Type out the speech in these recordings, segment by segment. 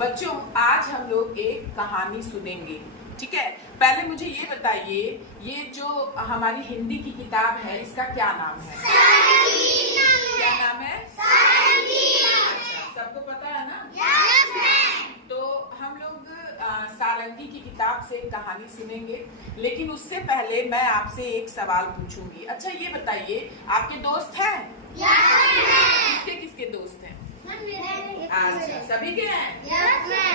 बच्चों आज हम लोग एक कहानी सुनेंगे, ठीक है। पहले मुझे ये बताइए, ये जो हमारी हिंदी की किताब है इसका क्या नाम है? क्या नाम है? अच्छा, सबको पता है ना? तो हम लोग सारंगी की किताब से एक कहानी सुनेंगे, लेकिन उससे पहले मैं आपसे एक सवाल पूछूंगी। अच्छा ये बताइए, आपके दोस्त हैं? किसके किसके दोस्त हैं? अच्छा, सभी के हैं?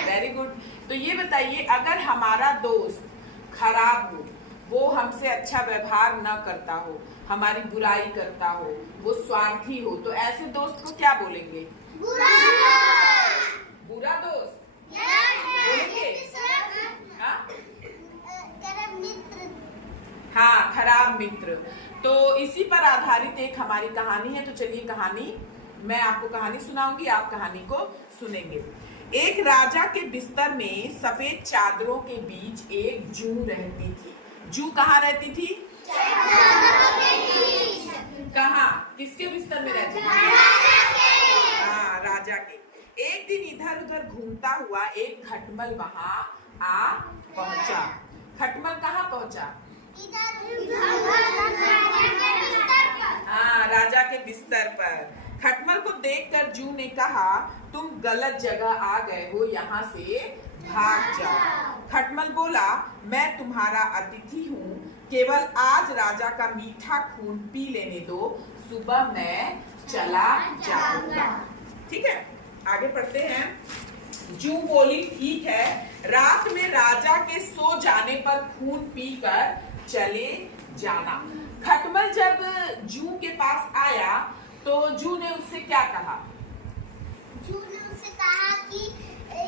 Very good. तो ये बताइए, अगर हमारा दोस्त खराब हो, वो हमसे अच्छा व्यवहार न करता हो, हमारी बुराई करता हो, वो स्वार्थी हो, तो ऐसे दोस्त को क्या बोलेंगे? बुरा दोस्त बोलेंगे? हाँ, खराब मित्र। तो इसी पर आधारित एक हमारी कहानी है। तो चलिए कहानी, मैं आपको कहानी सुनाऊंगी, आप कहानी को सुनेंगे। एक राजा के बिस्तर में सफेद चादरों के बीच एक जू रहती थी। जू कहाँ रहती थी? कहाँ? किसके बिस्तर में रहती थी? हाँ, राजा के। एक दिन इधर उधर घूमता हुआ एक खटमल वहां आ पहुंचा। खटमल कहाँ पहुंचा? हाँ, राजा के बिस्तर पर। खटमल को देखकर जू ने कहा, तुम गलत जगह आ गए हो, यहाँ से भाग जाओ। खटमल बोला, मैं तुम्हारा अतिथि हूँ, केवल आज राजा का मीठा खून पी लेने दो, सुबह मैं चला जाऊंगा। ठीक है, आगे पढ़ते हैं। जू बोली, ठीक है, रात में राजा के सो जाने पर खून पीकर चले जाना। खटमल जब जू के पास आया तो जू ने उससे क्या कहा? जू ने उससे कहा कि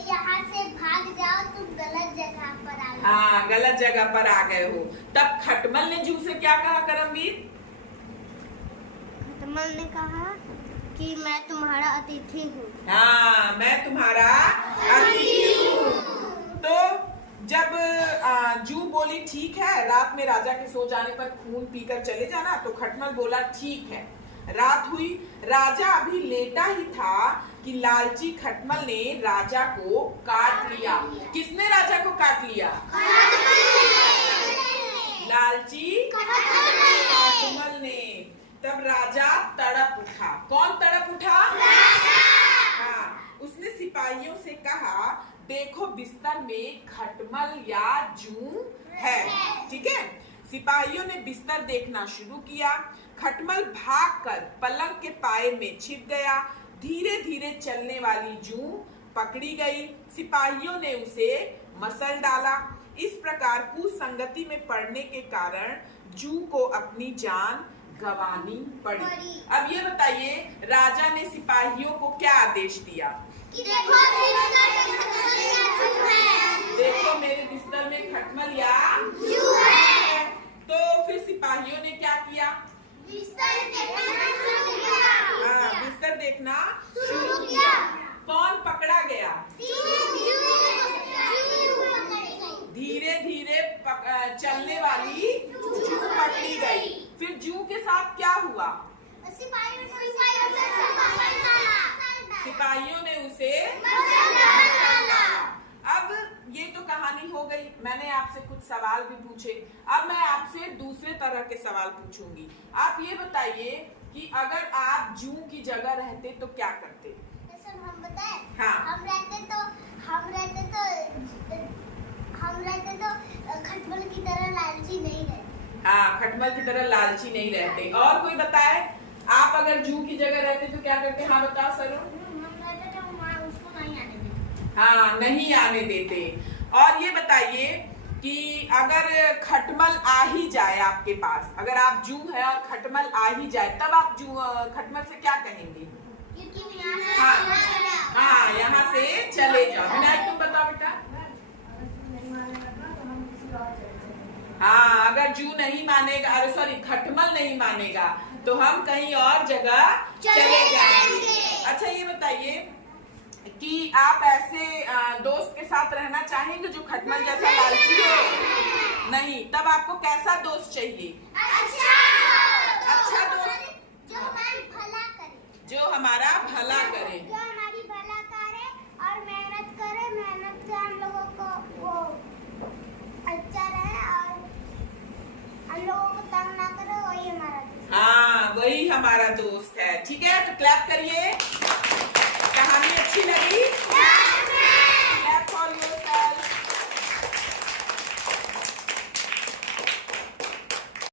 यहाँ से भाग जाओ, तुम गलत जगह पर आ गए। हाँ, गलत जगह पर आ गए हो। तब खटमल ने जू से क्या कहा करमवीर? खटमल ने कहा कि मैं तुम्हारा अतिथि हूँ। हाँ, मैं तुम्हारा अतिथि हूँ। तो जब जू बोली, ठीक है, रात में राजा के सो जाने पर खून पीकर चले जाना, तो खटमल बोला, ठीक है। रात हुई, राजा अभी लेटा ही था कि लालची खटमल ने राजा को काट लिया। किसने राजा को काट लिया? लालची खटमल ने। तब राजा तड़प उठा। कौन तड़प उठा? हाँ, उसने सिपाहियों से कहा, देखो बिस्तर में खटमल या जू है। ठीक है, सिपाहियों ने बिस्तर देखना शुरू किया। खटमल भागकर पलंग के पाए में छिप गया। धीरे धीरे चलने वाली जू पकड़ी गई। सिपाहियों ने उसे मसल डाला। इस प्रकार कुसंगति में पड़ने के कारण जू को अपनी जान गंवानी पड़ी। अब ये बताइए, राजा ने सिपाहियों को क्या आदेश दिया? कि देखो मेरे बिस्तर में खटमल या जू है। तो फिर सिपाहियों ने क्या किया? बिस्तर देखना शुरू किया। कौन पकड़ा गया? धीरे धीरे चलने वाली जू पकड़ी गई। फिर जू के साथ क्या हुआ? सिपाहियों ने उसे अब ये तो कहानी हो गई। मैंने आपसे कुछ सवाल भी पूछे। अब मैं आपसे दूसरे तरह के सवाल पूछूंगी। आप ये बताइए कि अगर आप जू की जगह रहते तो क्या करते? हम बताएं? हाँ। हम रहते तो खटमल की तरह लालची नहीं रहते। हाँ, खटमल की तरह लालची नहीं रहते। और कोई बताए, आप अगर जू की जगह रहते तो क्या करते? हाँ बताओ सरो। उसको नहीं आने देते। हाँ, नहीं आने देते। और ये बताइए कि अगर खटमल आ ही जाए आपके पास, अगर आप जू है और खटमल आ ही जाए, तब आप जू खटमल से क्या कहेंगे? हाँ, यहाँ से चले जाओ। विनायक तुम बताओ बेटा। हाँ, अगर जू नहीं मानेगा, अरे सॉरी, खटमल नहीं मानेगा, तो हम कहीं और जगह चले जाएंगे। अच्छा ये बताइए कि आप ऐसे दोस्त के साथ रहना चाहेंगे जो खटमल जैसा लालची हो? नहीं। तब आपको कैसा दोस्त चाहिए? अच्छा दोस्त, जो हमारी भला करे, जो हमारा भला करे, जो हमारी भला करे और मेहनत करे, वही हमारा दोस्त है। ठीक है, तो क्लैप करिए। कहानी अच्छी लगी?